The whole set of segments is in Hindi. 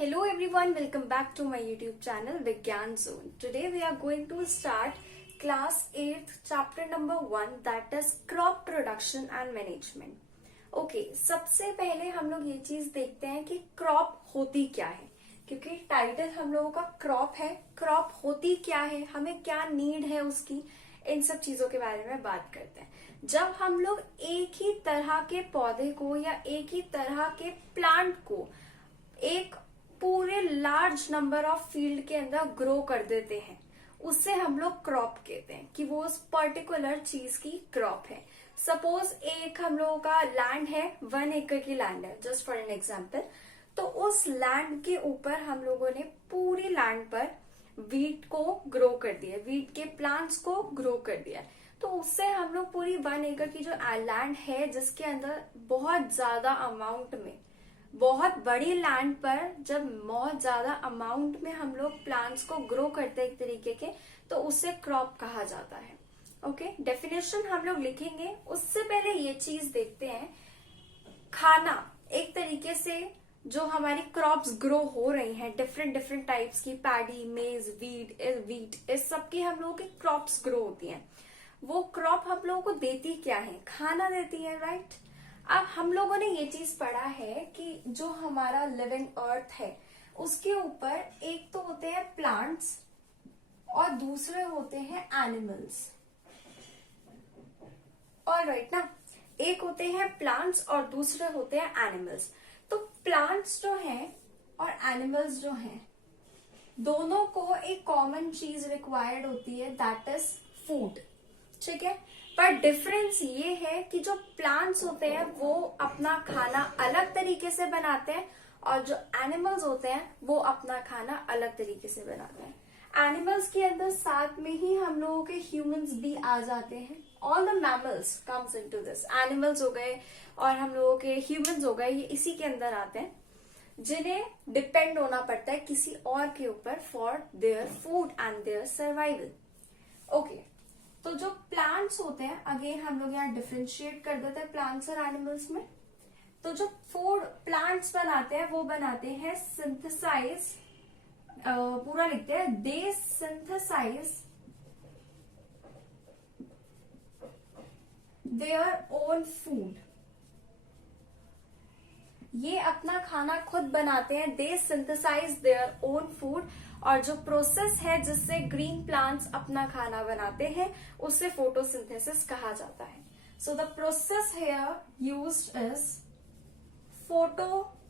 Hello everyone, welcome back to my YouTube channel Vigyan Zone. Today we are going to start class 8th chapter number 1 that is crop production and management. Okay, सबसे पहले हम लोग ये चीज देखते हैं कि क्रॉप होती क्या है, क्योंकि टाइटल हम लोगों का क्रॉप है. क्रॉप होती क्या है, हमें क्या नीड है उसकी, इन सब चीजों के बारे में बात करते हैं. जब हम लोग एक ही तरह के पौधे को या एक ही तरह के प्लांट को एक पूरे लार्ज नंबर ऑफ फील्ड के अंदर ग्रो कर देते हैं, उससे हम लोग क्रॉप कहते हैं कि वो उस पर्टिकुलर चीज की क्रॉप है. सपोज एक हम लोगों का लैंड है, 1 एकड़ की लैंड है, जस्ट फॉर एन एग्जांपल. तो उस लैंड के ऊपर हम लोगों ने पूरी लैंड पर वीट को ग्रो कर दिया, वीट के प्लांट्स को ग्रो कर दिया. तो उससे हम लोग पूरी 1 एकड़ की जो लैंड है, जिसके अंदर बहुत ज्यादा अमाउंट में, बहुत बड़ी लैंड पर जब बहुत ज्यादा अमाउंट में हम लोग प्लांट्स को ग्रो करते हैं एक तरीके के, तो उसे क्रॉप कहा जाता है. ओके, डेफिनेशन हम लोग लिखेंगे. उससे पहले ये चीज देखते हैं, खाना एक तरीके से जो हमारी क्रॉप्स ग्रो हो रही हैं, डिफरेंट डिफरेंट टाइप्स की, पैडी, मेज, वीट, इस सब की हम लोगों की क्रॉप्स ग्रो होती हैं. वो क्रॉप हम लोगों को देती क्या है? खाना देती है, राइट. अब हम लोगों ने ये चीज पढ़ा है कि जो हमारा लिविंग अर्थ है, उसके ऊपर एक तो होते हैं प्लांट्स और दूसरे होते हैं एनिमल्स. और राइट ना, एक होते हैं प्लांट्स और दूसरे होते हैं एनिमल्स. तो प्लांट्स जो हैं और एनिमल्स जो हैं, दोनों को एक कॉमन चीज रिक्वायर्ड होती है, दैट इज फूड. ठीक है, पर डिफरेंस ये है कि जो प्लांट्स होते हैं वो अपना खाना अलग तरीके से बनाते हैं, और जो एनिमल्स होते हैं वो अपना खाना अलग तरीके से बनाते हैं. एनिमल्स के अंदर साथ में ही हम लोगों के ह्यूमंस भी आ जाते हैं. All the mammals comes into this. Animals हो गए और हम लोगों के ह्यूमंस हो गए, ये इसी के अंदर आते हैं, जिन्हें डिपेंड होना पड़ता है किसी और के ऊपर for their food and their survival. Okay, तो जो प्लांट्स होते हैं, अगेन हम लोग यहाँ डिफरेंशिएट कर देते हैं प्लांट्स और एनिमल्स में. तो जो फूड प्लांट्स बनाते हैं वो बनाते हैं सिंथेसाइज, पूरा लिखते हैं, दे सिंथेसाइज देयर ओन फूड. ये अपना खाना खुद बनाते हैं, दे सिंथेसाइज देयर ओन फूड. और जो प्रोसेस है जिससे ग्रीन प्लांट्स अपना खाना बनाते हैं, उसे फोटोसिंथेसिस कहा जाता है. So the process here used is photosynthesis.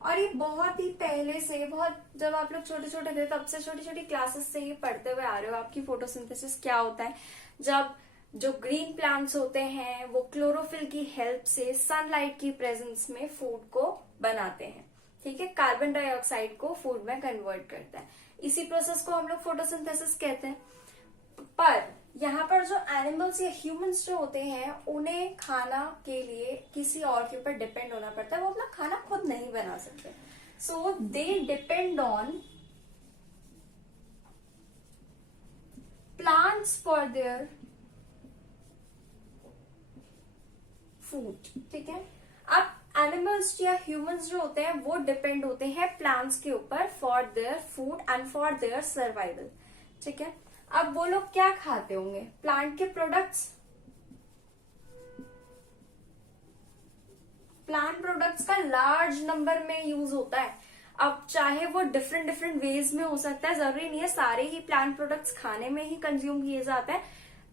और ये बहुत ही पहले से, बहुत जब आप लोग छोटे छोटे थे तब से, छोटी छोटी क्लासेस से ये पढ़ते हुए आ रहे हो आपकी फोटोसिंथेसिस क्या होता है. जब जो ग्रीन प्लांट्स होते हैं वो क्लोरोफिल की हेल्प से सनलाइट की प्रेजेंस में फूड को बनाते हैं. ठीक है, कार्बन डाइऑक्साइड को फूड में कन्वर्ट करता है. इसी प्रोसेस को हम लोग फोटोसिंथेसिस कहते हैं. पर यहाँ पर जो एनिमल्स या ह्यूमंस जो होते हैं, उन्हें खाना के लिए किसी और के ऊपर डिपेंड होना पड़ता है, वो अपना खाना खुद नहीं बना सकते. So they depend on plants for their food. ठीक है, अब एनिमल्स या ह्यूमंस जो होते हैं वो डिपेंड होते हैं प्लांट्स के ऊपर for their food and for their survival. ठीक है, अब वो लोग क्या खाते होंगे? प्लांट के प्रोडक्ट्स. प्लांट प्रोडक्ट्स का लार्ज नंबर में यूज होता है. अब चाहे वो डिफरेंट डिफरेंट वेज में हो सकता है, जरूरी नहीं है सारे ही प्लांट प्रोडक्ट्स खाने में ही कंज्यूम किए जाते हैं,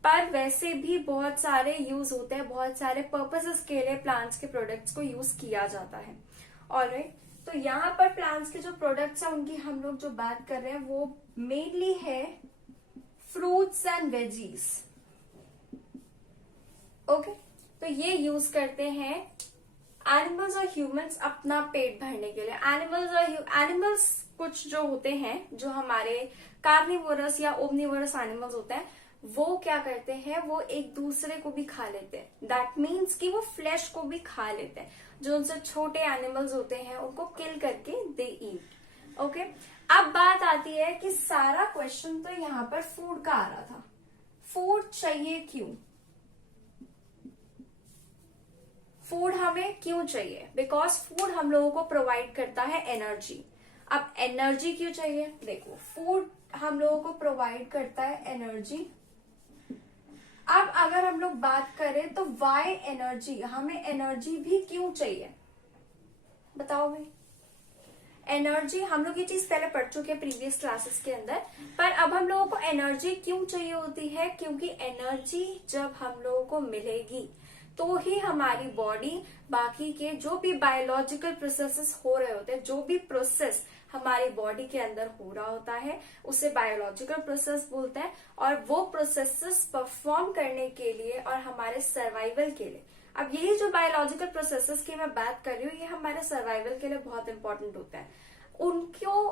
पर वैसे भी बहुत सारे यूज होते हैं, बहुत सारे पर्पसेस के लिए प्लांट्स के प्रोडक्ट्स को यूज किया जाता है. ऑलराइट, तो यहाँ पर प्लांट्स के जो प्रोडक्ट्स हैं उनकी हम लोग जो बात कर रहे हैं वो मेनली है फ्रूट्स एंड वेजीज. ओके, तो ये यूज करते हैं एनिमल्स और ह्यूमंस अपना पेट भरने के लिए. एनिमल्स कुछ जो होते हैं, जो हमारे कार्निवोरस या ओमनिवोरस एनिमल्स होते हैं, वो क्या करते हैं, वो एक दूसरे को भी खा लेते हैं. दैट मीन्स कि वो फ्लैश को भी खा लेते हैं. जो उनसे छोटे एनिमल्स होते हैं उनको किल करके दे ईट. ओके, अब बात आती है कि सारा क्वेश्चन तो यहाँ पर फूड का आ रहा था. फूड चाहिए क्यों? फूड हमें क्यों चाहिए? बिकॉज फूड हम लोगों को प्रोवाइड करता है एनर्जी। अब एनर्जी क्यों चाहिए? देखो, फूड हम लोगों को प्रोवाइड करता है एनर्जी। अब अगर हम लोग बात करें तो वाई एनर्जी, हमें एनर्जी भी क्यों चाहिए? बताओ भाई। एनर्जी, हम लोग ये चीज पहले पढ़ चुके हैं प्रीवियस क्लासेस के अंदर, पर अब हम लोगों को एनर्जी क्यों चाहिए होती है? क्योंकि एनर्जी जब हम लोगों को मिलेगी तो ही हमारी बॉडी बाकी के जो भी बायोलॉजिकल प्रोसेसेस हो रहे होते हैं, जो भी प्रोसेस हमारी बॉडी के अंदर हो रहा होता है, उसे बायोलॉजिकल प्रोसेस बोलते हैं। और वो प्रोसेसेस परफॉर्म करने के लिए और हमारे सर्वाइवल के लिए, अब यही जो बायोलॉजिकल प्रोसेसेस की मैं बात कर रही हूँ, ये हमारे सर्वाइवल के लिए बहुत इंपॉर्टेंट होता है। उनको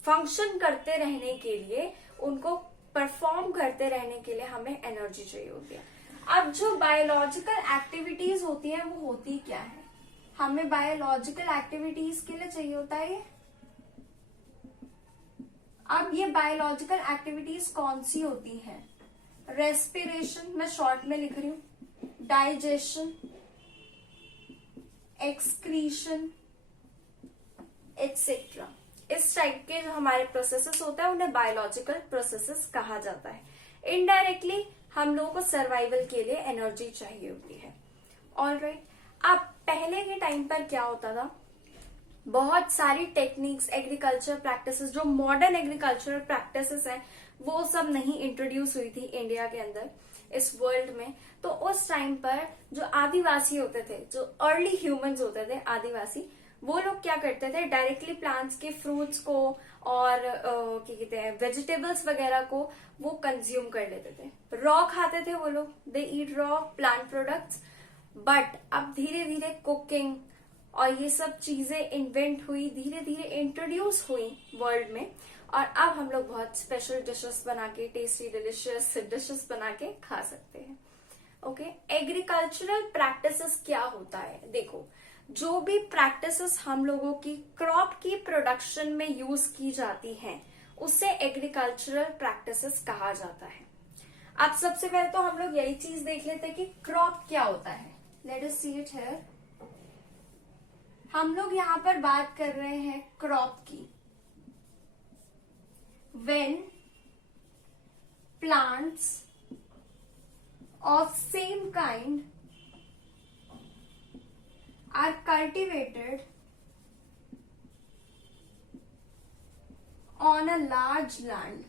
फंक्शन करते रहने के लिए, उनको परफॉर्म करते रहने के लिए हमें एनर्जी चाहिए होती है। अब जो बायोलॉजिकल एक्टिविटीज होती है वो होती क्या है? हमें बायोलॉजिकल एक्टिविटीज के लिए चाहिए होता है ये। अब ये बायोलॉजिकल एक्टिविटीज कौन सी होती हैं? रेस्पिरेशन, मैं शॉर्ट में लिख रही हूं, डाइजेशन, एक्सक्रीशन, एक्सेट्रा। इस टाइप के जो हमारे प्रोसेसेस होते हैं उन्हें बायोलॉजिकल प्रोसेसेस कहा जाता है। इनडायरेक्टली हम लोगों को सर्वाइवल के लिए एनर्जी चाहिए होती है। ऑलराइट, अब पहले के टाइम पर क्या होता था, बहुत सारी टेक्निक्स, एग्रीकल्चर प्रैक्टिसेस, जो मॉडर्न एग्रीकल्चरल प्रैक्टिसेस हैं, वो सब नहीं इंट्रोड्यूस हुई थी इंडिया के अंदर, इस वर्ल्ड में। तो उस टाइम पर जो आदिवासी होते थे, जो अर्ली ह्यूमंस होते थे, आदिवासी, वो लोग क्या करते थे, डायरेक्टली प्लांट्स के फ्रूट्स को और क्या कहते हैं, वेजिटेबल्स वगैरह को वो कंज्यूम कर लेते थे। रॉ खाते थे वो लोग, दे ईट रॉ प्लांट प्रोडक्ट्स। बट अब धीरे धीरे कुकिंग और ये सब चीजें इन्वेंट हुई, धीरे धीरे इंट्रोड्यूस हुई वर्ल्ड में, और अब हम लोग बहुत स्पेशल डिशेस बना के, टेस्टी डिलिशियस डिशेस बना के खा सकते हैं। ओके, एग्रीकल्चरल प्रैक्टिसेस क्या होता है? देखो, जो भी प्रैक्टिसेस हम लोगों की क्रॉप की प्रोडक्शन में यूज की जाती हैं, उसे एग्रीकल्चरल प्रैक्टिसेस कहा जाता है। अब सबसे पहले तो हम लोग यही चीज देख लेते हैं कि क्रॉप क्या होता है। Let us see it here. हम लोग यहाँ पर बात कर रहे हैं क्रॉप की। When plants of same kind are cultivated on a large land,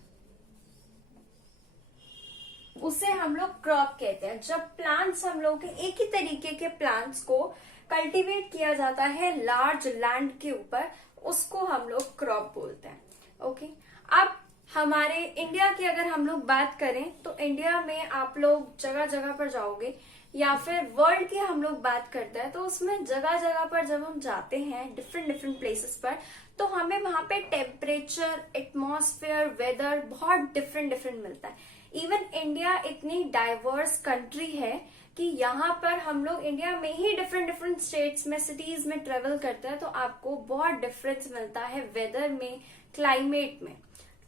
उसे हम लोग क्रॉप कहते हैं। जब प्लांट्स, हम लोग के एक ही तरीके के प्लांट्स को कल्टीवेट किया जाता है लार्ज लैंड के ऊपर, उसको हम लोग क्रॉप बोलते हैं। ओके, अब हमारे इंडिया की अगर हम लोग बात करें तो इंडिया में आप लोग जगह जगह पर जाओगे, या फिर वर्ल्ड की हम लोग बात करते हैं तो उसमें जगह जगह पर जब हम जाते हैं डिफरेंट प्लेसेस पर, तो हमें वहां पे टेम्परेचर, एटमॉस्फेयर, वेदर बहुत डिफरेंट मिलता है। इवन इंडिया इतनी डाइवर्स कंट्री है कि यहाँ पर हम लोग इंडिया में ही डिफरेंट स्टेट्स में, सिटीज में ट्रेवल करते हैं तो आपको बहुत डिफरेंस मिलता है वेदर में, क्लाइमेट में।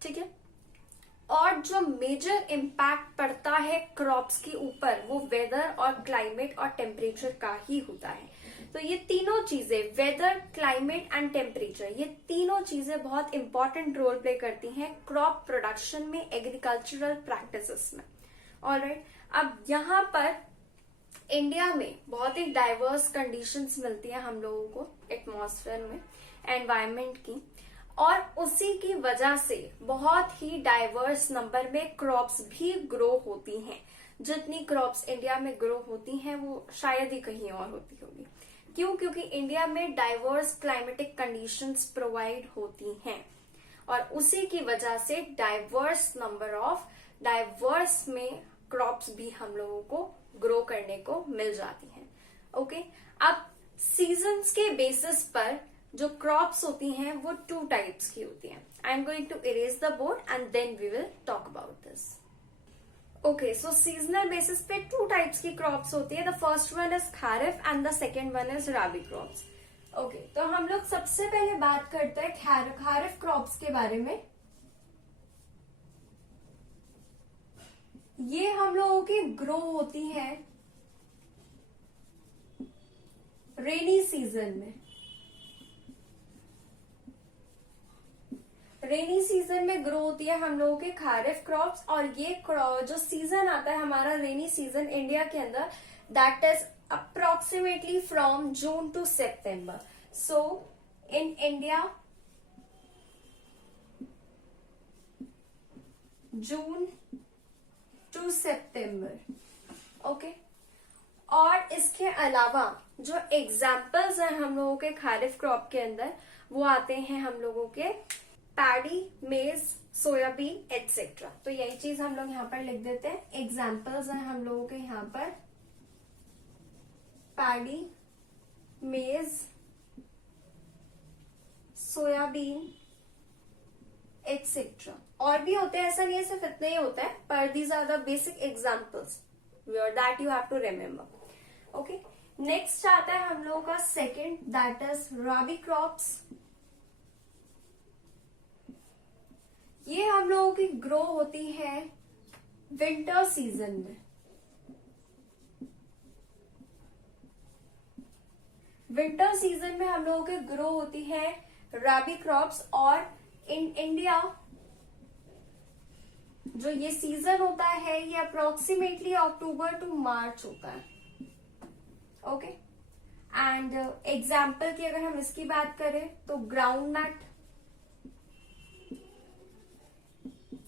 ठीक है, और जो मेजर इम्पैक्ट पड़ता है क्रॉप्स के ऊपर, वो वेदर और क्लाइमेट और टेम्परेचर का ही होता है। तो ये तीनों चीजें, वेदर, क्लाइमेट एंड टेम्परेचर, ये तीनों चीजें बहुत इंपॉर्टेंट रोल प्ले करती हैं क्रॉप प्रोडक्शन में, एग्रीकल्चरल प्रैक्टिसेस में। ऑलराइट, अब यहाँ पर इंडिया में बहुत ही डाइवर्स कंडीशंस मिलती हैं हम लोगों को एटमॉस्फेयर में, एनवायरमेंट की, और उसी की वजह से बहुत ही डाइवर्स नंबर में क्रॉप्स भी ग्रो होती हैं। जितनी क्रॉप्स इंडिया में ग्रो होती हैं वो शायद ही कहीं और होती होगी। क्यों? क्योंकि इंडिया में डाइवर्स क्लाइमेटिक कंडीशंस प्रोवाइड होती हैं, और उसी की वजह से डाइवर्स नंबर ऑफ डाइवर्स में क्रॉप्स भी हम लोगों को ग्रो करने को मिल जाती हैं। ओके, अब सीजन्स के बेसिस पर जो क्रॉप्स होती हैं वो 2 टाइप्स की होती हैं। I am going to erase the board and then we will talk about this. Okay, so seasonal basis पे 2 टाइप्स की क्रॉप्स होती है। The first one is kharif and the second one is rabi crops. Okay, तो हम लोग सबसे पहले बात करते हैं खारिफ क्रॉप्स के बारे में। ये हम लोगों की ग्रो होती है रेनी सीजन में, रेनी सीजन में ग्रो होती है हम लोगों के खारिफ क्रॉप्स। और ये जो सीजन आता है हमारा रेनी सीजन इंडिया के अंदर, that is approximately from June to September. So in India June to September, okay. और इसके अलावा जो एग्जाम्पल्स हैं हम लोगों के खारिफ क्रॉप के अंदर, वो आते हैं हम लोगों के पैडी, मेज, सोयाबीन एटसेट्रा। तो यही चीज हम लोग यहाँ पर लिख देते हैं। एग्जाम्पल्स हैं हम लोगों के यहाँ पर पैडी, मेज, सोयाबीन एटसेट्रा। और भी होते हैं, ऐसा नहीं है सिर्फ इतना ही होता है, पर these are the basic examples that you have to remember, okay. Next आता है हम लोगों का second, that is rabi crops. ये हम लोगों की ग्रो होती है विंटर सीजन में। विंटर सीजन में हम लोगों की ग्रो होती है राबी क्रॉप्स। और इन इंडिया जो ये सीजन होता है ये अप्रोक्सीमेटली अक्टूबर टू मार्च होता है, ओके। एंड एग्जाम्पल की अगर हम इसकी बात करें तो groundnut,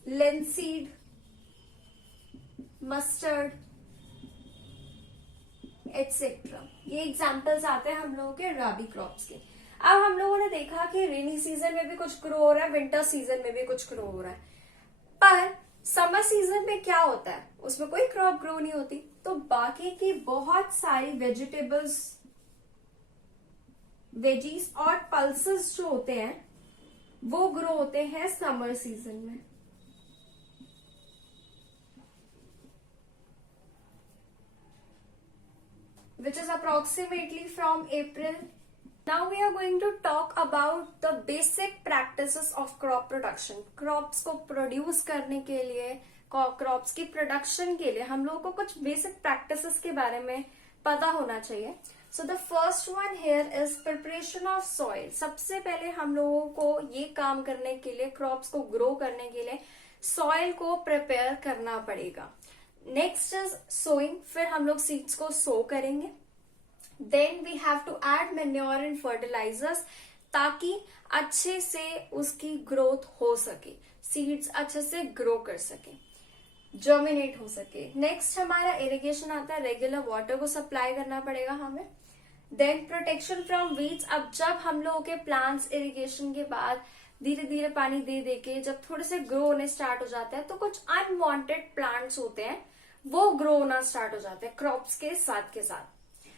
linseed, mustard etcetera, ये एग्जाम्पल्स आते हैं हम लोगों के राबी क्रॉप्स के। अब हम लोगों ने देखा कि रेनी सीजन में भी कुछ ग्रो हो रहा है, विंटर सीजन में भी कुछ ग्रो हो रहा है, पर समर सीजन में क्या होता है, उसमें कोई क्रॉप ग्रो नहीं होती। तो बाकी की बहुत सारी वेजिटेबल्स, वेजीज और पल्सेस जो होते हैं वो ग्रो होते हैं समर सीजन में। which is approximately from April. Now we are going to talk about the basic practices of crop production. Crops को produce करने के लिए, crops की production के लिए हम लोगों को कुछ basic practices के बारे में पता होना चाहिए। So the first one here is preparation of soil. सबसे पहले हम लोगों को ये काम करने के लिए, crops को grow करने के लिए soil को prepare करना पड़ेगा। नेक्स्ट इज सोइंग, फिर हम लोग सीड्स को सो करेंगे। Then we have to add manure and fertilisers, ताकि अच्छे से उसकी ग्रोथ हो सके, सीड्स अच्छे से ग्रो कर सके, जर्मिनेट हो सके। नेक्स्ट हमारा इरिगेशन आता है, रेगुलर वाटर को सप्लाई करना पड़ेगा हमें। देन प्रोटेक्शन फ्रॉम वीड्स, अब जब हम लोगों के प्लांट्स इरिगेशन के बाद धीरे धीरे पानी दे दे के जब थोड़े से ग्रो होने स्टार्ट हो जाते हैं, तो कुछ अनवांटेड प्लांट्स होते हैं वो ग्रो होना स्टार्ट हो जाते हैं क्रॉप्स के साथ।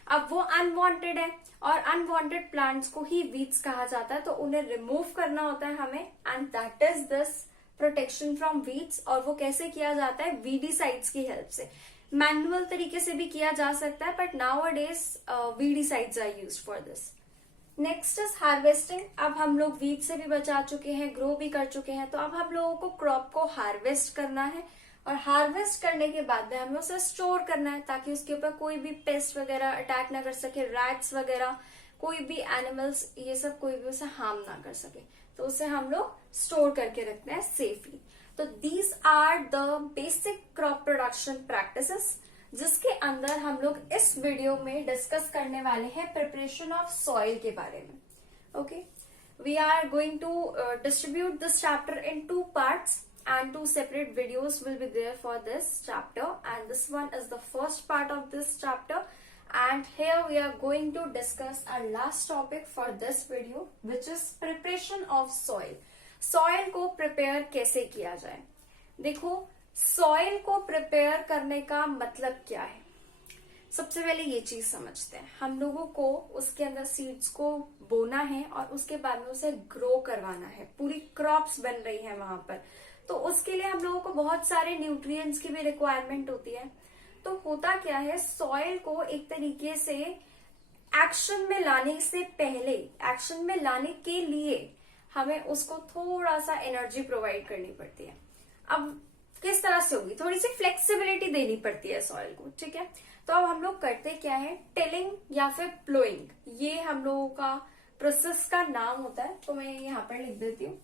अब वो अनवांटेड है और अनवांटेड प्लांट्स को ही वीड्स कहा जाता है, तो उन्हें रिमूव करना होता है हमें, and that is this protection from weeds. और वो कैसे किया जाता है, वीडीसाइड्स की हेल्प से। मैनुअल तरीके से भी किया जा सकता है, but nowadays weedicides are used for this. Next is harvesting. अब हम लोग वीड से भी बचा चुके हैं, ग्रो भी कर चुके हैं, तो अब हम लोगों को क्रॉप को हार्वेस्ट करना है। और हार्वेस्ट करने के बाद में हमें उसे स्टोर करना है, ताकि उसके ऊपर कोई भी पेस्ट वगैरह अटैक ना कर सके, रैट्स वगैरह, कोई भी एनिमल्स, ये सब कोई भी उसे हार्म ना कर सके। तो उसे हम लोग स्टोर करके रखते हैं सेफली। तो these are the basic crop production practices, जिसके अंदर हम लोग इस वीडियो में डिस्कस करने वाले हैं प्रिपरेशन ऑफ सॉइल के बारे में। Okay, we are going to distribute this chapter in 2 parts, and 2 separate videos will be there for this chapter, and this one is the first part of this chapter, and here we are going to discuss our last topic for this video, which is preparation of soil. Soil को prepare कैसे किया जाए। देखो, soil को prepare करने का मतलब क्या है। सबसे पहले ये चीज समझते हैं, हम लोगों को उसके अंदर सीड्स को बोना है और उसके बाद में उसे ग्रो करवाना है, पूरी क्रॉप्स बन रही है वहां पर, तो उसके लिए हम लोगों को बहुत सारे न्यूट्रिएंट्स की भी रिक्वायरमेंट होती है। तो होता क्या है, सॉइल को एक तरीके से एक्शन में लाने से पहले, एक्शन में लाने के लिए हमें उसको थोड़ा सा एनर्जी प्रोवाइड करनी पड़ती है। अब किस तरह से होगी, थोड़ी सी फ्लेक्सिबिलिटी देनी पड़ती है सॉइल को, ठीक है। तो अब हम लोग करते क्या है, टिलिंग या फिर प्लोइंग, ये हम लोगों का प्रोसेस का नाम होता है। तो मैं यहाँ पर लिख देती हूँ।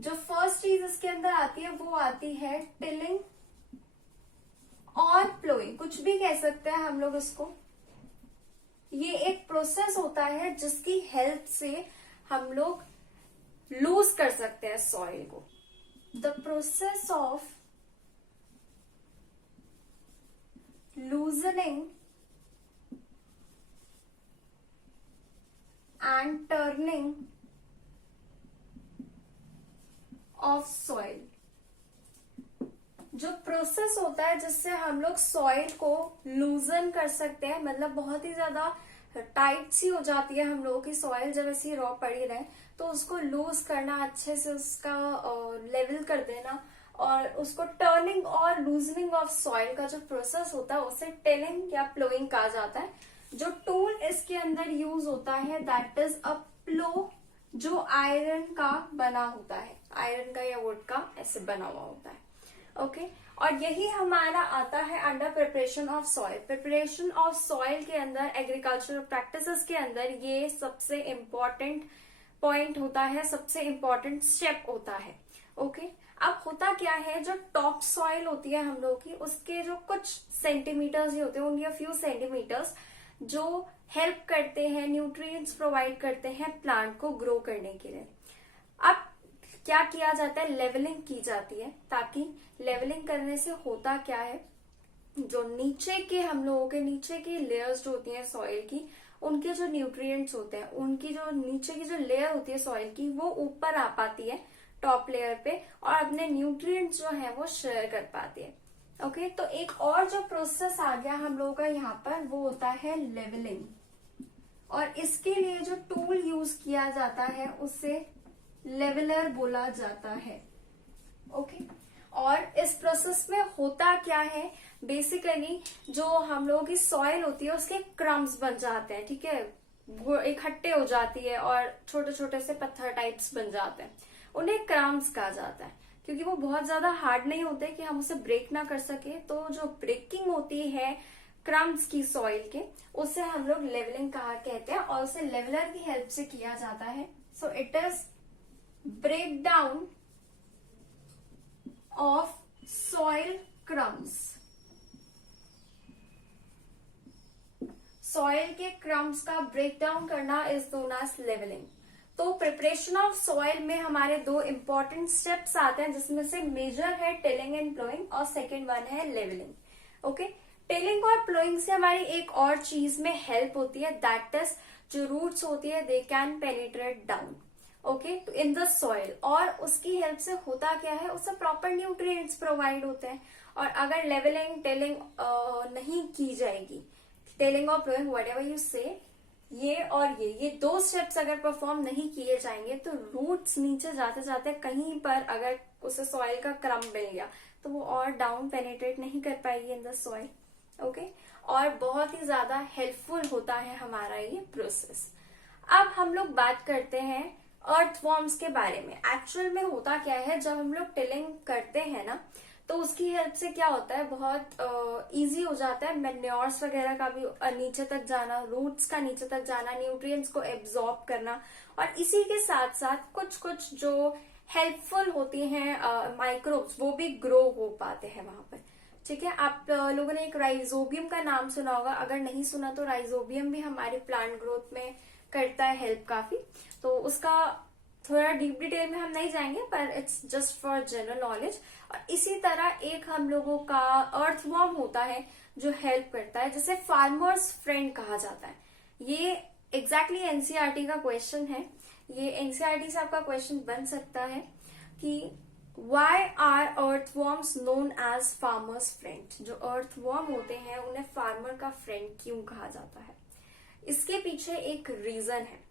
जो फर्स्ट चीज इसके अंदर आती है वो आती है टिलिंग और प्लोइंग, कुछ भी कह सकते हैं हम लोग इसको। ये एक प्रोसेस होता है जिसकी हेल्प से हम लोग लूज कर सकते हैं सॉइल को। The process of loosening and turning of soil, जो प्रोसेस होता है जिससे हम लोग सॉइल को लूजन कर सकते हैं, मतलब बहुत ही ज्यादा टाइट सी हो जाती है हम लोगों की सॉइल जब ऐसी रॉ पड़ी रहे, तो उसको लूज करना, अच्छे से उसका लेवल कर देना, और उसको टर्निंग और लूजनिंग ऑफ सॉइल का जो प्रोसेस होता है उसे टिलिंग या प्लोइंग कहा जाता है। जो टूल इसके अंदर यूज होता है दैट इज अ प्लो, जो आयरन का बना होता है, आयरन का या वुड का ऐसे बना हुआ होता है। ओके और यही हमारा आता है under preparation of soil. Preparation of soil के अंदर, एग्रीकल्चरल प्रैक्टिसेस के अंदर ये सबसे इम्पोर्टेंट पॉइंट होता है, सबसे इम्पोर्टेंट स्टेप होता है। ओके अब होता क्या है, जो टॉप सॉइल होती है हम लोग की, उसके जो कुछ सेंटीमीटर्स ही होते हैं, उनके फ्यू सेंटीमीटर्स जो हेल्प करते हैं, न्यूट्रिएंट्स प्रोवाइड करते हैं प्लांट को ग्रो करने के लिए। अब क्या किया जाता है, लेवलिंग की जाती है, ताकि लेवलिंग करने से होता क्या है, जो नीचे के हम लोगों के नीचे की लेयर्स जो होती हैं सॉइल की, उनके जो न्यूट्रिएंट्स होते हैं, उनकी जो नीचे की जो लेयर होती है सॉइल की, वो ऊपर आ पाती है टॉप लेयर पे, और अपने न्यूट्रिएंट्स जो है वो शेयर कर पाती है। ओके तो एक और जो प्रोसेस आ गया हम लोगों का यहाँ पर, वो होता है लेवलिंग, और इसके लिए जो टूल यूज किया जाता है उसे लेवलर बोला जाता है। ओके और इस प्रोसेस में होता क्या है, बेसिकली जो हम लोगों की सॉइल होती है उसके क्रम्स बन जाते हैं, ठीक है, वो इकट्ठे हो जाती है और छोटे छोटे से पत्थर टाइप्स बन जाते हैं, उन्हें क्रम्स कहा जाता है, क्योंकि वो बहुत ज्यादा हार्ड नहीं होते कि हम उसे ब्रेक ना कर सके। तो जो ब्रेकिंग होती है क्रम्स की सॉइल के, उसे हम लोग लेवलिंग कहा कहते हैं, और उसे लेवलर की हेल्प से किया जाता है। So it is breakdown of soil crumbs, soil के क्रम्स का ब्रेकडाउन करना इज नोन एज लेवलिंग। तो प्रिपरेशन ऑफ सॉइल में हमारे दो इंपॉर्टेंट स्टेप्स आते हैं, जिसमें से मेजर है टिलिंग एंड प्लोइंग और सेकेंड वन है लेवलिंग। ओके टिलिंग और प्लोइंग से हमारी एक और चीज में हेल्प होती है, दैट इज जो रूट्स होती है they can penetrate down okay तो इन द सॉइल, और उसकी हेल्प से होता क्या है, उससे प्रॉपर न्यूट्रिएंट्स प्रोवाइड होते हैं। और अगर लेवलिंग टिलिंग नहीं की जाएगी, टिलिंग और प्लोइंग व्हाटएवर यू से, ये और ये दो स्टेप्स अगर परफॉर्म नहीं किए जाएंगे, तो रूट्स नीचे जाते जाते कहीं पर अगर उसे सॉइल का क्रम मिल गया तो वो और डाउन पेनिट्रेट नहीं कर पाएगी इन द सॉइल। ओके और बहुत ही ज्यादा हेल्पफुल होता है हमारा ये प्रोसेस। अब हम लोग बात करते हैं अर्थवॉर्म्स के बारे में। एक्चुअल में होता क्या है, जब हम लोग टिलिंग करते हैं ना, तो उसकी हेल्प से क्या होता है, बहुत इजी हो जाता है मैन्योर्स वगैरह का भी नीचे तक जाना, रूट्स का नीचे तक जाना, न्यूट्रिएंट्स को एब्जॉर्ब करना, और इसी के साथ साथ कुछ कुछ जो हेल्पफुल होती हैं माइक्रोब्स, वो भी ग्रो हो पाते हैं वहां पर। ठीक है, आप लोगों ने एक राइजोबियम का नाम सुना होगा, अगर नहीं सुना तो राइजोबियम भी हमारे प्लांट ग्रोथ में करता है हेल्प काफी। तो उसका थोड़ा डीप डिटेल में हम नहीं जाएंगे, पर it's just for general knowledge. और इसी तरह एक हम लोगों का अर्थवॉर्म होता है जो हेल्प करता है, जिसे फार्मर्स फ्रेंड कहा जाता है। ये एग्जैक्टली एनसीईआरटी का क्वेश्चन है, ये एनसीईआरटी से आपका क्वेश्चन बन सकता है कि why are earthworms known as farmers friend. जो अर्थवॉर्म होते हैं उन्हें फार्मर का फ्रेंड क्यों कहा जाता है, इसके पीछे एक रीजन है।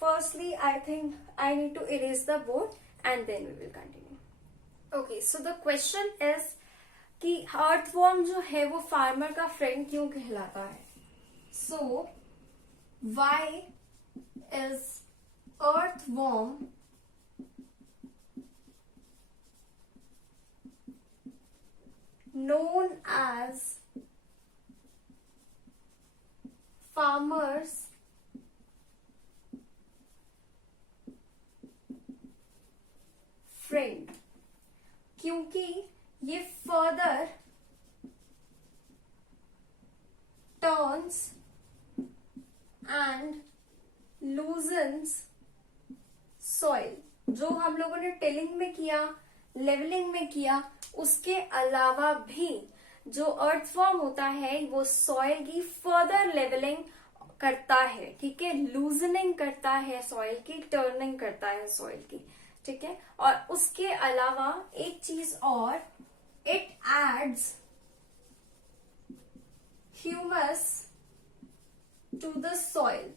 Firstly I think I need to erase the board and then we will continue. Okay so the question is कि अर्थवॉर्म जो है वो फार्मर का फ्रेंड क्यों कहलाता है। So why is earthworm known as farmers friend, क्योंकि ये further turns and loosens soil. जो हम लोगों ने टिलिंग में किया, लेवलिंग में किया, उसके अलावा भी जो अर्थवॉर्म होता है वो सॉइल की फर्दर लेवलिंग करता है, ठीक है, लूजनिंग करता है सॉइल की, टर्निंग करता है सॉइल की, ठीक है। और उसके अलावा एक चीज और, it adds humus to the soil.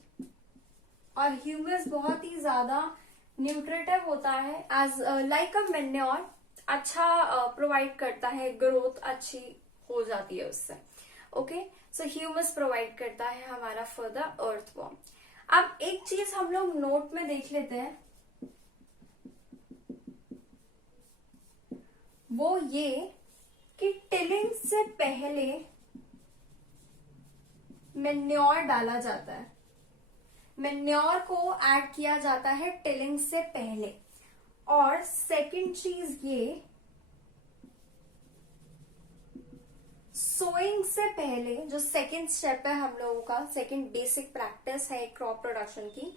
और ह्यूमस बहुत ही ज्यादा न्यूट्रिटिव होता है, एज लाइक अ मैन्योर, अच्छा प्रोवाइड करता है, ग्रोथ अच्छी हो जाती है उससे। ओके, सो ह्यूमस प्रोवाइड करता है हमारा फॉर द अर्थवॉर्म। अब एक चीज हम लोग नोट में देख लेते हैं, वो ये कि टिलिंग से पहले मैन्योर डाला जाता है, मैन्योर को ऐड किया जाता है टिलिंग से पहले। और सेकंड चीज ये, सोइंग से पहले जो सेकंड स्टेप है हम लोगों का, सेकंड बेसिक प्रैक्टिस है क्रॉप प्रोडक्शन की,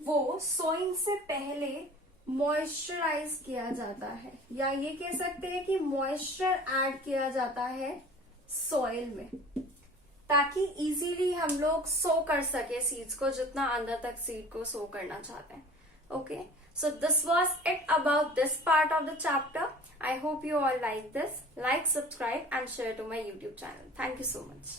वो सोइंग से पहले मॉइस्चराइज किया जाता है, या ये कह सकते हैं कि मॉइस्चर ऐड किया जाता है सॉइल में, ताकि इजीली हम लोग सो कर सके सीड्स को, जितना अंदर तक सीड को सो करना चाहते हैं। Okay, so this was it about this part of the chapter. I hope you all like this. Like, subscribe and share to my YouTube channel. Thank you so much.